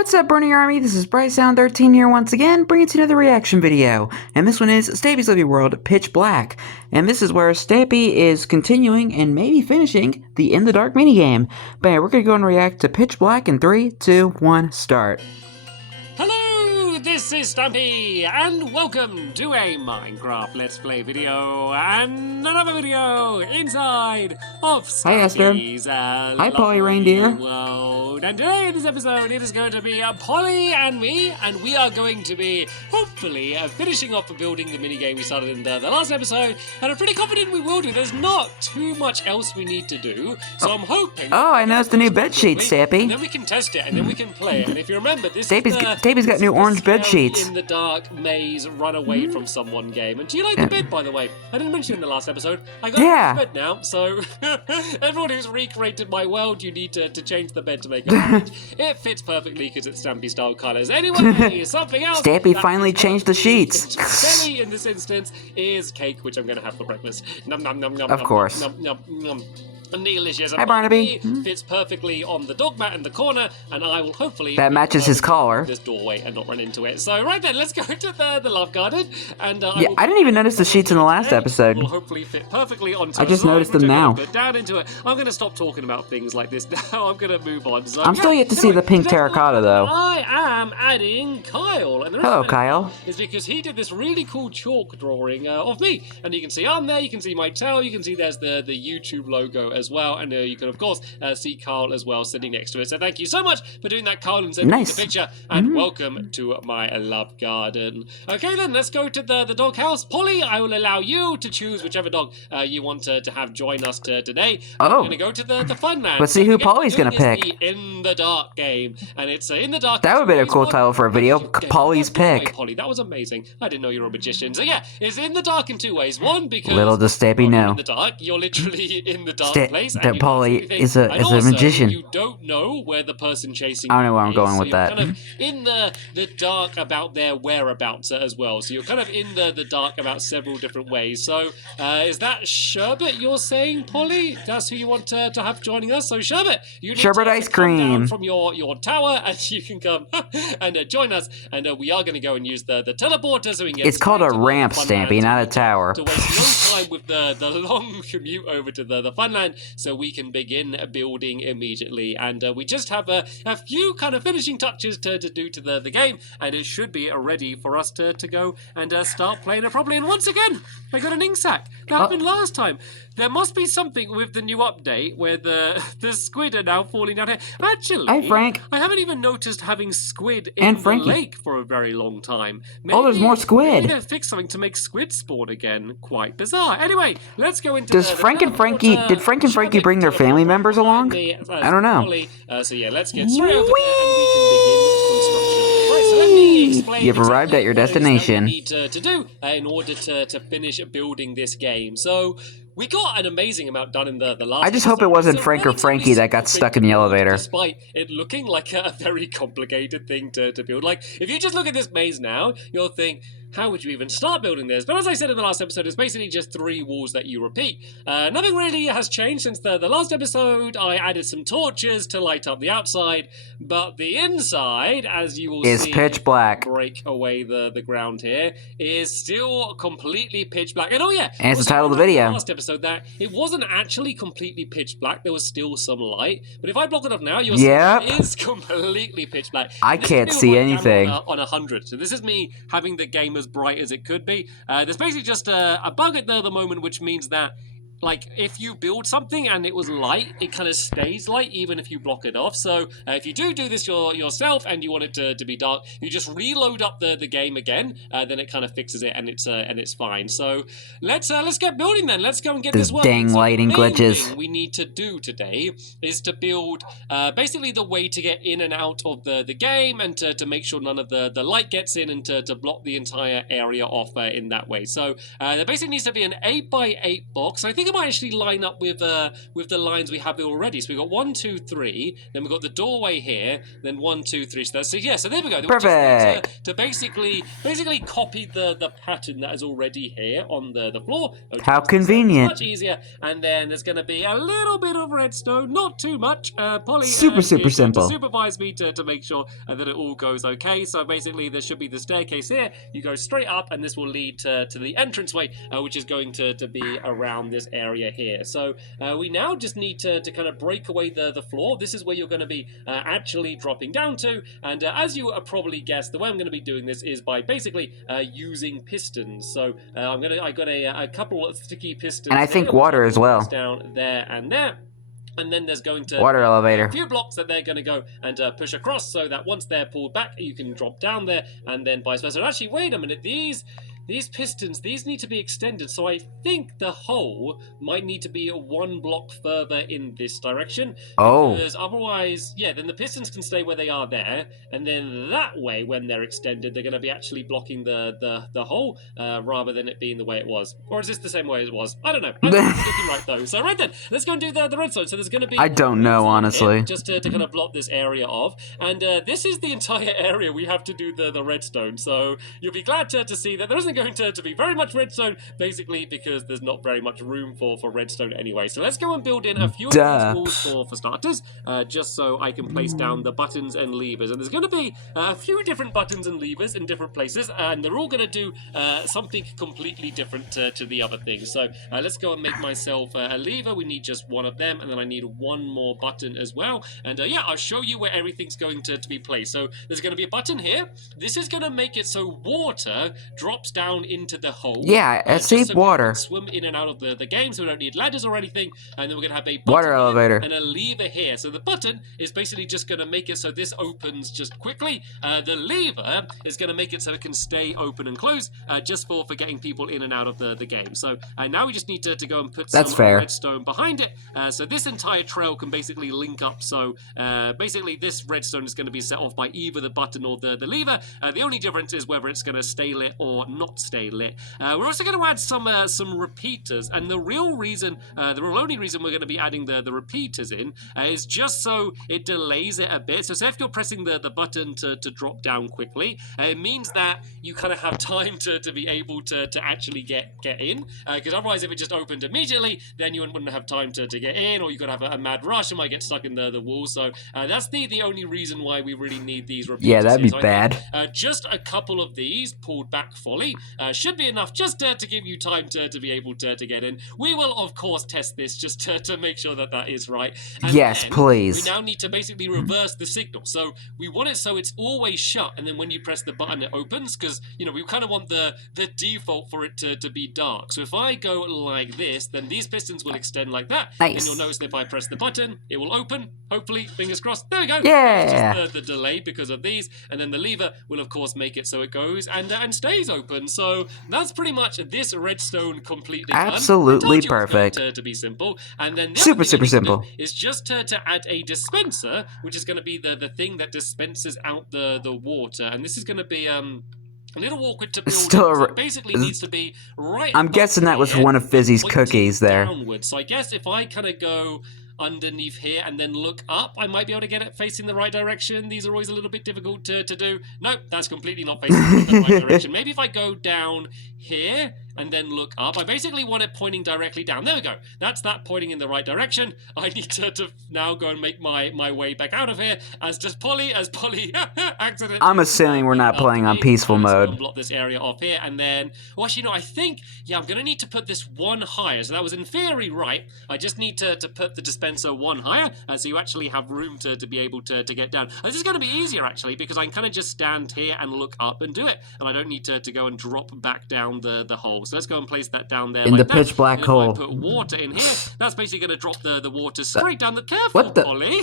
What's up, Burning Army? This is BryceAllen13 here once again, bringing to another reaction video. And this one is Stampy's Living World Pitch Black. And this is where Stampy is continuing and maybe finishing the In the Dark minigame. But yeah, we're going to go and react to Pitch Black in 3, 2, 1, start. Hello, this is Stampy, and welcome to a Minecraft Let's Play video, and another video inside of Stampy's Hi, Polly Reindeer. World. And today in this episode, it is going to be Polly and me, and we are going to be, hopefully, finishing off building the minigame we started in the last episode, and I'm pretty confident we will do. There's not too much else we need to do, so I'm hoping... Oh, I noticed the new bed sheets, Stampy. And then we can test it, and then we can play it, and if you remember, this Stampy's got new orange bed sheets. In the dark maze, run away from someone game. And do you like the bed, by the way? I didn't mention in the last episode. I got a bed now, so everyone who's recreated my world, you need to change the bed to make it orange. It fits perfectly because it's Stampy style colours. Anyway, something else. Stampy finally changed the sheets. Belly in this instance is cake, which I'm going to have for breakfast. Nom nom nom nom. Of course. Nom nom nom. Delicious. Hi, Barnaby. Fits perfectly on the dog mat in the corner, and I will hopefully... That matches his collar. ...this doorway and not run into it. So, right then, let's go to the love garden, and... yeah, I didn't even notice the sheets in the last episode. Will hopefully fit perfectly onto I just noticed them now. Put down into it. I'm going to stop talking about things like this now. I'm going to move on. So, I'm still yet to see the pink terracotta, though. I am adding Kyle. And the Hello, Kyle. Is because he did this really cool chalk drawing of me. And you can see I'm there, you can see my tail, you can see there's the YouTube logo as well, and you can, of course, see Carl as well sitting next to it. So thank you so much for doing that, Carl, and sending me the picture. And welcome to my love garden. Okay, then, let's go to the doghouse. Polly, I will allow you to choose whichever dog you want to have join us today. Oh. We're going to go to the fun land. Let's see who Polly's going to pick. The In the Dark game. And it's In the Dark. That would have been a cool title for a video. Polly's pick. Polly, that was amazing. I didn't know you were a magician. So yeah, it's In the Dark in two ways. One, because... Little does Stampy know. In the dark, you're literally in the dark place. That Polly is a magician. You don't know where the person chasing I don't know where I'm going so with that. Kind of in the dark about their whereabouts as well. So you're kind of in the dark about several different ways. So is that Sherbet you're saying, Polly? That's who you want to have joining us? So Sherbet, you need Sherbet to ice come down cream from your tower, and you can come and join us. And we are going to go and use the teleporter so we can get... It's called a ramp, Stampy, not a tower. To waste no time with the long commute over to the Funland, so we can begin building immediately. And we just have a few kind of finishing touches to do to the game, and it should be ready for us to go and start playing it properly. And once again, I got an ink sack. That happened last time. There must be something with the new update where the squid are now falling down here. Actually, hi, Frank. I haven't even noticed having squid in the lake for a very long time. Maybe, there's more squid. Maybe they fixed something to make squid spawn again. Quite bizarre. Anyway, let's go into did Frank and Frankie bring their family members along? I don't know. So yeah, let's get straight over there and we can begin construction. Right, so let me explain. You've arrived at your destination. What we need to do in order to finish building this game. So we got an amazing amount done in the last... I just hope it wasn't Frank or Frankie that got stuck in the elevator. Despite it looking like a very complicated thing to build. Like, if you just look at this maze now, you'll think, how would you even start building this? But as I said in the last episode, it's basically just 3 walls that you repeat. Nothing really has changed since the last episode. I added some torches to light up the outside, but the inside, as you will see, pitch black. Break away the ground here, is still completely pitch black. And oh yeah, and it's the title of the video. Last episode that it wasn't actually completely pitch black. There was still some light, but if I block it off now, you'll see it is completely pitch black. I can't see anything on 100. So this is me having the game as bright as it could be. There's basically just a bug at the moment, which means that, like, if you build something and it was light, it kind of stays light even if you block it off. So if you do this yourself and you want it to be dark, you just reload up the game again, then it kind of fixes it and it's fine. So let's get building then. Let's go and get this working. Dang lighting glitches. Thing we need to do today is to build basically the way to get in and out of the game, and to make sure none of the light gets in, and to block the entire area off in that way. So there basically needs to be an 8x8 box. I think it might actually line up with the lines we have already. So we've got 1, 2, 3, then we've got the doorway here, then 1, 2, 3. So that's yeah. So there we go. Perfect. We just need to basically copy the pattern that is already here on the floor. How convenient. Much easier. And then there's going to be a little bit of redstone, not too much. Polly Super simple. to supervise me to make sure that it all goes okay. So basically, there should be the staircase here. You go straight up, and this will lead to the entranceway, which is going to be around this area here. So we now just need to kind of break away the floor. This is where you're going to be actually dropping down to. And as you probably guessed, the way I'm going to be doing this is by basically using pistons. So I got a couple of sticky pistons. And I think water as well. Down there and there. And then there's going to water elevator. A few blocks that they're going to go and push across, so that once they're pulled back, you can drop down there, and then vice versa. And actually, wait a minute, these pistons, these need to be extended, so I think the hole might need to be 1 block further in this direction. Oh. Because otherwise, yeah, then the pistons can stay where they are there, and then that way, when they're extended, they're going to be actually blocking the hole, rather than it being the way it was. Or is this the same way as it was? I don't know. I'm looking right, though. So right then, let's go and do the redstone. So there's going to be... I don't know, honestly. Just to kind of block this area off. And this is the entire area we have to do the redstone. So you'll be glad to see that there isn't going to be very much redstone, basically because there's not very much room for redstone anyway. So let's go and build in a few of these walls for starters, just so I can place down the buttons and levers. And there's going to be a few different buttons and levers in different places, and they're all going to do something completely different to the other things. So let's go and make myself a lever. We need just one of them, and then I need one more button as well. And yeah, I'll show you where everything's going to be placed. So there's going to be a button here. This is going to make it so water drops down into the hole. Yeah, it saves water. Swim in and out of the game, so we don't need ladders or anything. And then we're going to have a water elevator and a lever here. So the button is basically just going to make it so this opens just quickly. The lever is going to make it so it can stay open and close, just for getting people in and out of the game. So now we just need to go and put some redstone behind it. So this entire trail can basically link up. So basically this redstone is going to be set off by either the button or the lever. The only difference is whether it's going to stay lit or not stay lit. We're also going to add some repeaters, and the only reason we're going to be adding the repeaters in is just so it delays it a bit. So say if you're pressing the button to drop down quickly, it means that you kind of have time to be able to actually get in, because otherwise if it just opened immediately, then you wouldn't have time to get in, or you could have a mad rush and might get stuck in the wall. So that's the only reason why we really need these repeaters. Yeah, that'd be bad. Just a couple of these pulled back fully should be enough just to give you time to be able to get in. We will, of course, test this just to make sure that is right. And yes, please. We now need to basically reverse the signal. So we want it so it's always shut, and then when you press the button, it opens, because, you know, we kind of want the default for it to be dark. So if I go like this, then these pistons will extend like that. Nice. And you'll notice that if I press the button, it will open. Hopefully, fingers crossed. There we go. Yeah. Just the delay because of these. And then the lever will, of course, make it so it goes and stays open. So that's pretty much this redstone completely done. Absolutely perfect. To be simple. And then the super simple is just to add a dispenser, which is going to be the thing that dispenses out the water. And this is going to be a little awkward to build. So it basically needs to be right. I'm guessing that was one of Fizzy's cookies there. Downwards. So I guess if I kind of go underneath here and then look up, I might be able to get it facing the right direction. These are always a little bit difficult to do. Nope, that's completely not facing the right direction. Maybe if I go down here and then look up, I basically want it pointing directly down. There we go. That's that pointing in the right direction. I need to now go and make my way back out of here as Polly accidentally. I'm assuming we're not playing on peaceful mode. Block this area off here, and then, well, actually, no, I think, yeah, I'm going to need to put this one higher. So that was in theory right. I just need to put the dispenser one higher, so you actually have room to be able to get down. This is going to be easier, actually, because I can kind of just stand here and look up and do it, and I don't need to go and drop back down the hole. So let's go and place that down there. In the pitch black hole. If I put water in here, that's basically going to drop the water straight down the... Careful, Polly.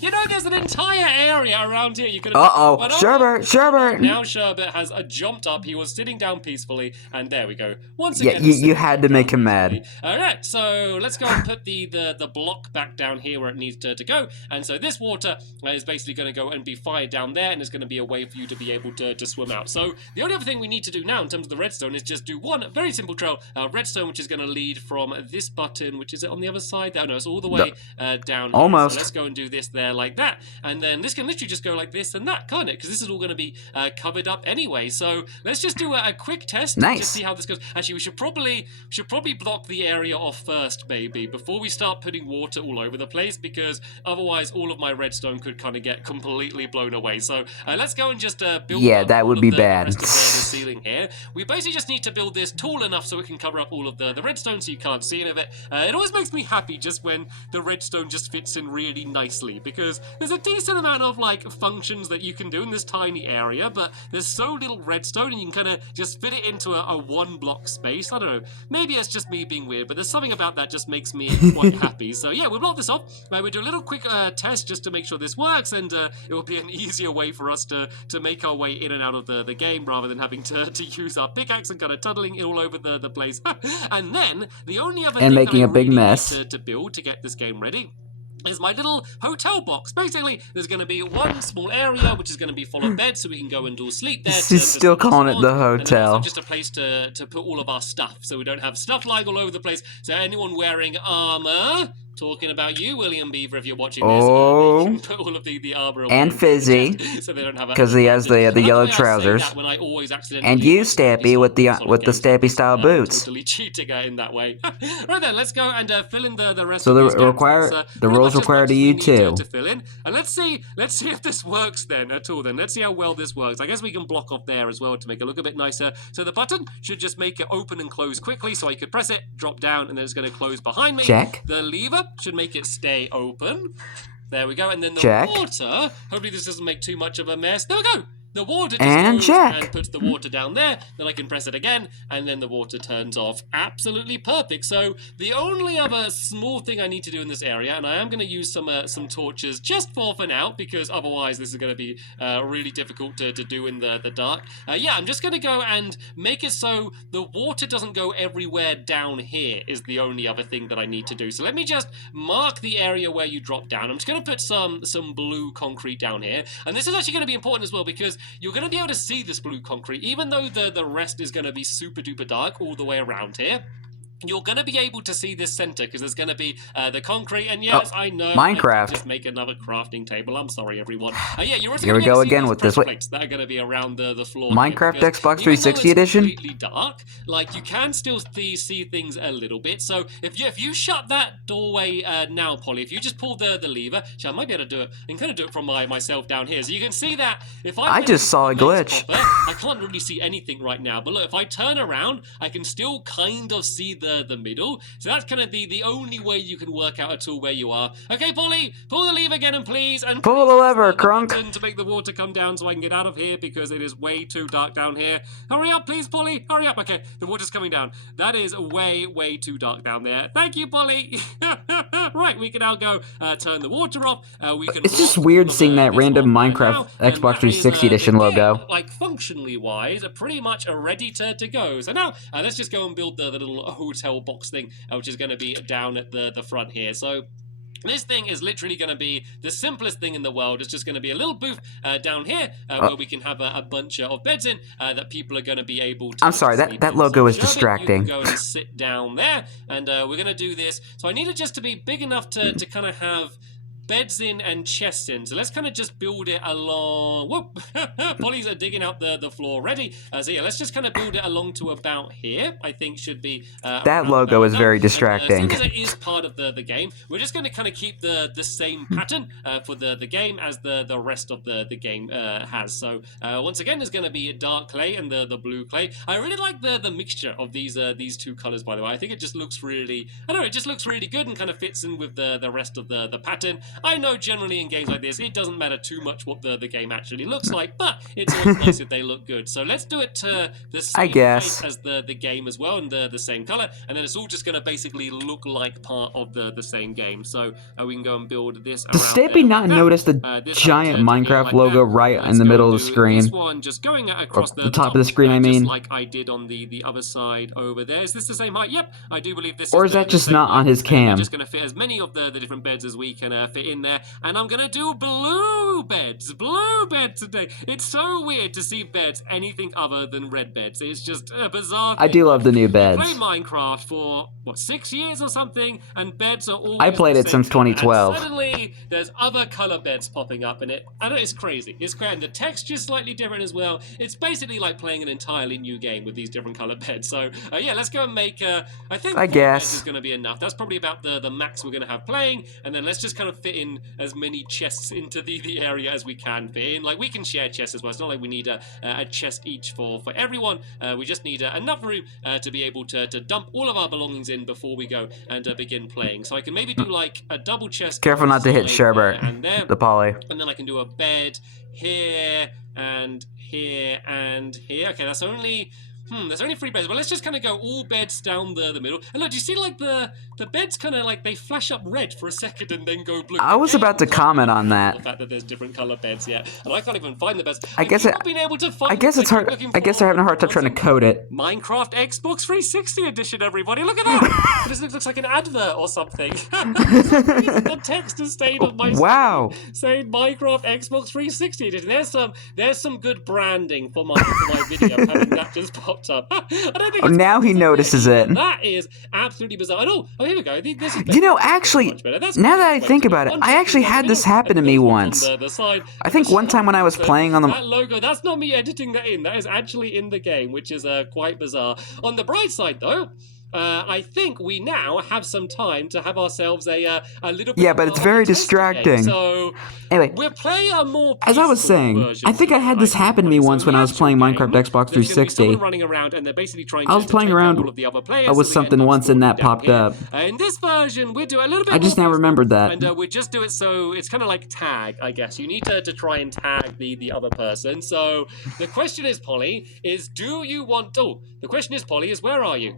You know, there's an entire area around here. You could have... Uh-oh. Sherbert. Now Sherbert has jumped up. He was sitting down peacefully, and there we go. Once again... Yeah, you had to make him mad. All right, so let's go and put the block back down here where it needs to go. And so this water is basically going to go and be fired down there, and it's going to be a way for you to be able to swim out. So the only other thing we need to do now in terms of the redstone is just do one very simple trail, redstone, which is going to lead from this button, which is on the other side. Oh no, it's all the way down here. Almost. So let's go and do this there like that, and then this can literally just go like this and that, can't it? Because this is all going to be covered up anyway. So let's just do a quick test to see how this goes. Actually, we should probably block the area off first, maybe, before we start putting water all over the place, because otherwise all of my redstone could kind of get completely blown away. So let's go and just build up that would all be of the bad. rest of the ceiling here. We basically just need to build this tall enough so it can cover up all of the redstone so you can't see any of it. It always makes me happy just when the redstone just fits in really nicely, because there's a decent amount of like functions that you can do in this tiny area, but there's so little redstone and you can kind of just fit it into a one block space. I don't know, maybe it's just me being weird, but there's something about that just makes me quite happy. So yeah, we'll block this off. We'll do a little quick test just to make sure this works, and it will be an easier way for us to make our way in and out of the game, rather than having to use our pickaxe and kind of tuddling all over the place. And then the only other thing making that I a big really mess need to build to get this game ready is my little hotel box. Basically, there's going to be one small area which is going to be full of beds, so we can go and all sleep there. She's still calling it the hotel. And just a place to put all of our stuff, so we don't have stuff lying all over the place. So anyone wearing armor, talking about you, William Beaver, if you're watching this, you can put all of the armor away and Fizzy, so they don't have because he has the yellow trousers, and you, Stampy, with the Stampy style boots. Totally cheating in that way. Right then, let's go and fill in the rest. So of the rules require to you too. To fill in, and let's see if this works then at all. Then let's see how well this works. I guess we can block off there as well to make it look a bit nicer. So the button should just make it open and close quickly, so I could press it, drop down, and then it's going to close behind me. Check. The lever should make it stay open. There we go. And then the water, hopefully this doesn't make too much of a mess. There we go. The water just goes and puts the water down there. Then I can press it again, and then the water turns off. Absolutely perfect. So the only other small thing I need to do in this area, and I am going to use some torches just for now, because otherwise this is going to be really difficult to do in the dark. Yeah, I'm just going to go and make it so the water doesn't go everywhere down here is the only other thing that I need to do. So let me just mark the area where you drop down. I'm just going to put some blue concrete down here. And this is actually going to be important as well, because you're going to be able to see this blue concrete, even though the rest is going to be super duper dark all the way around here. You're going to be able to see this center, because there's going to be the concrete, and yes, I know Minecraft. I just make another crafting table. I'm sorry, everyone. Yeah, you're also Here we go again with this. Plates that are going to be around the floor. Minecraft Xbox 360 edition. Completely dark. Like, you can still see things a little bit. So if you shut that doorway now, Polly, if you just pull the lever, I might be able to do it. I can kind of do it from myself down here. So you can see that if I just saw a glitch. I can't really see anything right now. But look, if I turn around, I can still kind of see the middle. So that's kind of the only way you can work out at all where you are. Okay, Polly, pull the lever again, and please. And pull the lever, Crunk. To make the water come down so I can get out of here, because it is way too dark down here. Hurry up, please, Polly. Hurry up. Okay, the water's coming down. That is way too dark down there. Thank you, Polly. Right, we can now go turn the water off. It's just weird seeing that random Minecraft Xbox 360 edition logo. Like, functionally wise, pretty much ready to go. So now, let's just go and build the little hotel box thing, which is going to be down at the front here. So this thing is literally going to be the simplest thing in the world. It's just going to be a little booth down here where we can have a bunch of beds in that people are going to be able to. I'm sorry, that logo is distracting. You can go and sit down there, and we're going to do this. So I need it just to be big enough to kind of have beds in and chests in. So let's kind of just build it along. Whoop! Polly's digging out the floor ready. So yeah, let's just kind of build it along to about here. I think should be. That logo is very distracting. And, since it is part of the game, we're just going to kind of keep the same pattern for the game as the rest of the game has. So once again, there's going to be dark clay and the blue clay. I really like the mixture of these two colors, by the way. I think it just looks really, I don't know, it just looks really good and kind of fits in with the rest of the pattern. I know generally in games like this, it doesn't matter too much what the game actually looks like, but it's always nice if they look good. So let's do it to the same height as the game as well, and the same color, and then it's all just going to basically look like part of the same game. So we can go and build this. Does Stampy not notice the giant Minecraft logo right in the middle of the screen? This one just going across the top of the screen, I mean. Just like I did on the other side over there. Is this the same height? Yep, I do believe this. Or is that just not on his cam? We're just going to fit as many of the different beds as we can fit it in there, and I'm gonna do blue beds today. It's so weird to see beds anything other than red beds. It's just a bizarre thing. I do love the new beds. You play Minecraft for, what, 6 years or something, and beds are always I played it since 2012. And suddenly, there's other color beds popping up in it. I know, it's crazy. It's crazy. And the texture's slightly different as well. It's basically like playing an entirely new game with these different color beds. So, yeah, let's go and make, I think 4 beds is going to be enough. That's probably about the max we're going to have playing, and then let's just kind of fit in as many chests into the area as we can fit in. Like, we can share chests as well. It's not like we need a chest each for everyone. We just need enough room to be able to dump all of our belongings in before we go and begin playing. So I can maybe do like a double chest. Careful not to hit Sherbert, the poly. And then I can do a bed here and here and here. Okay, that's only... there's only 3 beds, but let's just kind of go all beds down the middle. And look, do you see like the beds kind of like they flash up red for a second and then go blue? I was about to comment on that. The fact that there's different color beds, yeah, and I can't even find the beds. I guess it's hard. I guess they're having a hard time trying to code it. Minecraft Xbox 360 edition, everybody, look at that! This looks like an advert or something. The text has stayed on my screen saying Minecraft Xbox 360 edition. There's some good branding for my video, having that just popped up. I don't think now he notices it. That is absolutely bizarre. Oh, here we go. This is you know, actually, now that I think about it, I actually had this happen to me once. I think one time when I was playing on the... That logo, that's not me editing that in. That is actually in the game, which is quite bizarre. On the bright side, though, I think we now have some time to have ourselves a little bit. Yeah, but it's very distracting. So anyway, we'll play a more as I was saying, I think I had this happen to me once when I was playing Minecraft Xbox 360. Running around and they're basically trying I was playing around with something once and that popped up. In this version, we do a little bit. I just now remembered that. And we just do it so it's kind of like tag, I guess. You need to try and tag the other person. So the question is, Polly, do you want? Oh, the question is, Polly, is where are you?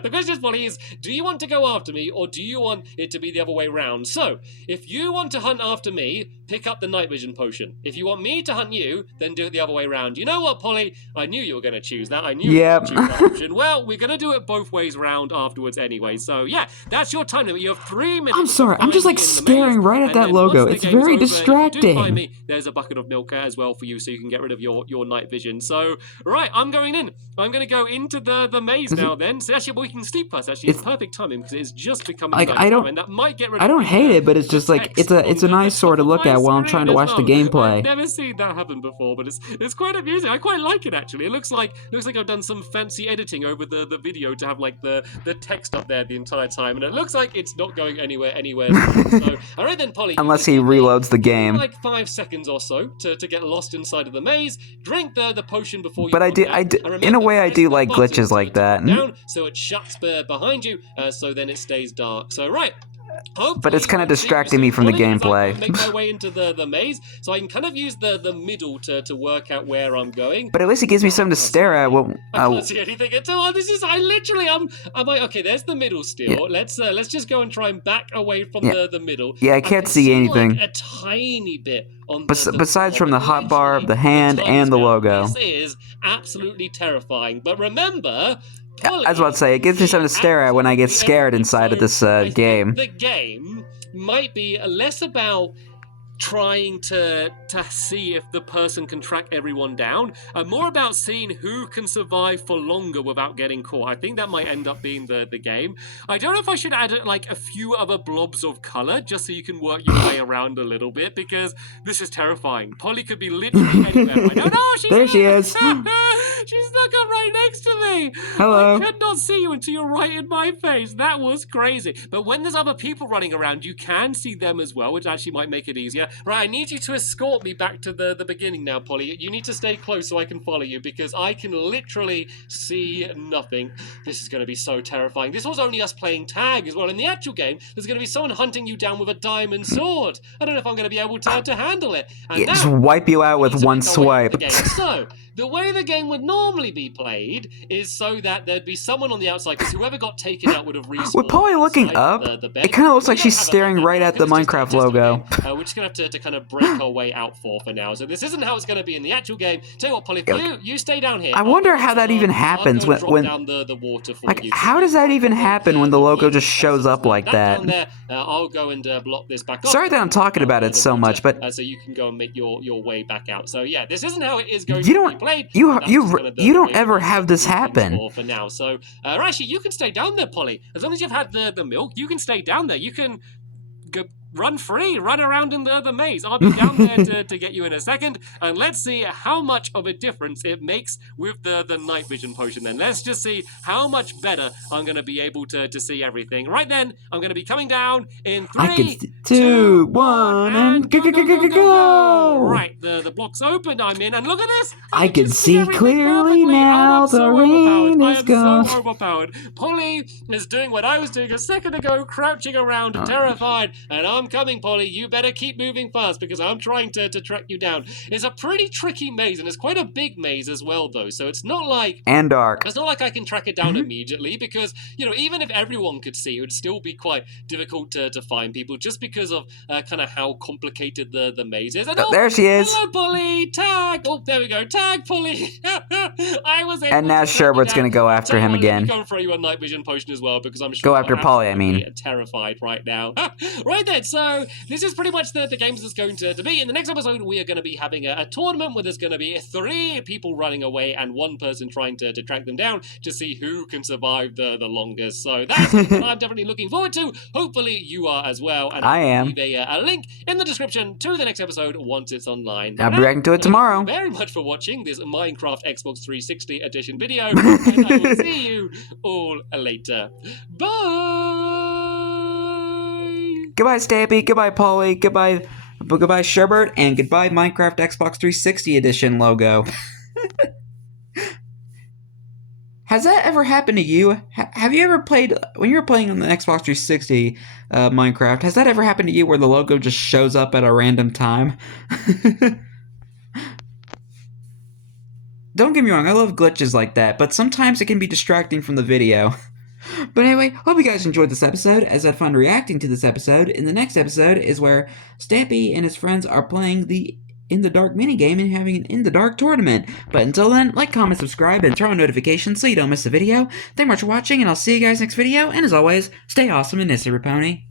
The question is, Polly, is do you want to go after me or do you want it to be the other way round? So, if you want to hunt after me, pick up the night vision potion. If you want me to hunt you, then do it the other way round. You know what, Polly? I knew you were going to choose that. I knew you were going to choose that option. Well, we're going to do it both ways round afterwards anyway. So, yeah, that's your time limit. You have 3 minutes. I'm sorry. I'm just like staring right at that logo. It's very distracting. Find me. There's a bucket of milk as well for you so you can get rid of your night vision. So, right, I'm going in. I'm going to go into the maze now then. So, actually, we can sleep first. Actually, it's perfect timing because it's just becoming like I don't hate it, but it's just like it's a nice sort to look at while I'm trying to watch the gameplay. I've never seen that happen before, but it's quite amusing. I quite like it actually. It looks like I've done some fancy editing over the video to have like the text up there the entire time, and it looks like it's not going anywhere. So, all right then, Polly. Unless he reloads the game. Like 5 seconds or so to get lost inside of the maze. Drink the potion before you. But I do in a way I do like glitches like that. Down, so it shuts behind you. So then it stays dark. So right. But it's kind of distracting me from the gameplay. I make my way into the maze, so I can kind of use the middle to work out where I'm going. But at least it gives me something to stare at. Well, I can't see anything at all. I'm like, okay, there's the middle still. Yeah. Let's just go and try and back away from the middle. Yeah, I can't see anything. Like a tiny bit on besides from the hotbar, the hand, and the logo. This is absolutely terrifying. But remember. I was about to say, it gives me something to stare at when I get scared inside of this game. The game might be less about trying to see if the person can track everyone down, more about seeing who can survive for longer without getting caught. I think that might end up being the game. I don't know if I should add like a few other blobs of color just so you can work your way around a little bit, because this is terrifying. Polly could be literally anywhere right now. No, there she is. She snuck up right next to me. Hello. I could not see you until you're right in my face. That was crazy. But when there's other people running around, you can see them as well, which actually might make it easier. Right, I need you to escort me back to the beginning now, Polly. You need to stay close so I can follow you, because I can literally see nothing. This is going to be so terrifying. This was only us playing tag as well. In the actual game, there's going to be someone hunting you down with a diamond sword. I don't know if I'm going to be able to handle it. And just wipe you out with one swipe. So, The way the game would normally be played is so that there'd be someone on the outside, because whoever got taken out would have respawned. With Polly looking up, it kind of looks like she's staring right at the Minecraft logo. We're just going to have to kind of break our way out for now. So this isn't how it's going to be in the actual game. Tell you what, Polly, you stay down here. I wonder how that even happens when down the water for like, you. how does that even happen when the logo just shows up like that? Down there, I'll go and block this back up. Sorry that I'm talking about it so much, but so you can go and make your way back out. So yeah, this isn't how it is going you to don't be played. you don't ever have this happen. For now. So actually, you can stay down there, Polly. As long as you've had the milk, you can stay down there. You can go run free, run around in the maze. I'll be down there to get you in a second, and let's see how much of a difference it makes with the night vision potion then. Let's just see how much better I'm going to be able to see everything. Right then, I'm going to be coming down in 3, 2, 1, and go! Right, the block's open, I'm in, and look at this! I can see clearly now, the rain is gone. So overpowered. Polly is doing what I was doing a second ago, crouching around, terrified, and I'm coming, Polly. You better keep moving fast because I'm trying to track you down. It's a pretty tricky maze, and it's quite a big maze as well, though. So it's not like dark. It's not like I can track it down immediately because even if everyone could see, it would still be quite difficult to find people just because of kind of how complicated the maze is. And there she is. Hello, Polly. Tag. Oh, there we go. Tag, Polly. I was. And now Sherbert's gonna go after him again. Go and throw you a night vision potion as well because I'm sure go after Polly. I mean, terrified right now. Right then. So this is pretty much the games that's going to be. In the next episode, we are going to be having a tournament where there's going to be 3 people running away and 1 person trying to track them down to see who can survive the longest. So that's what I'm definitely looking forward to. Hopefully you are as well. And I am. Leave a link in the description to the next episode once it's online. I'll be reacting to it tomorrow. Thank you very much for watching this Minecraft Xbox 360 edition video. And I will see you all later. Bye! Goodbye, Stampy. Goodbye, Polly. Goodbye, Sherbert, and goodbye, Minecraft Xbox 360 edition logo. Has that ever happened to you? Have you ever played, when you were playing on the Xbox 360 Minecraft, has that ever happened to you where the logo just shows up at a random time? Don't get me wrong, I love glitches like that, but sometimes it can be distracting from the video. But anyway, hope you guys enjoyed this episode, as I had fun reacting to this episode. In the next episode is where Stampy and his friends are playing the In the Dark minigame and having an In the Dark tournament. But until then, like, comment, subscribe, and turn on notifications so you don't miss a video. Thank you much for watching, and I'll see you guys next video, and as always, stay awesome and Nissy Pony.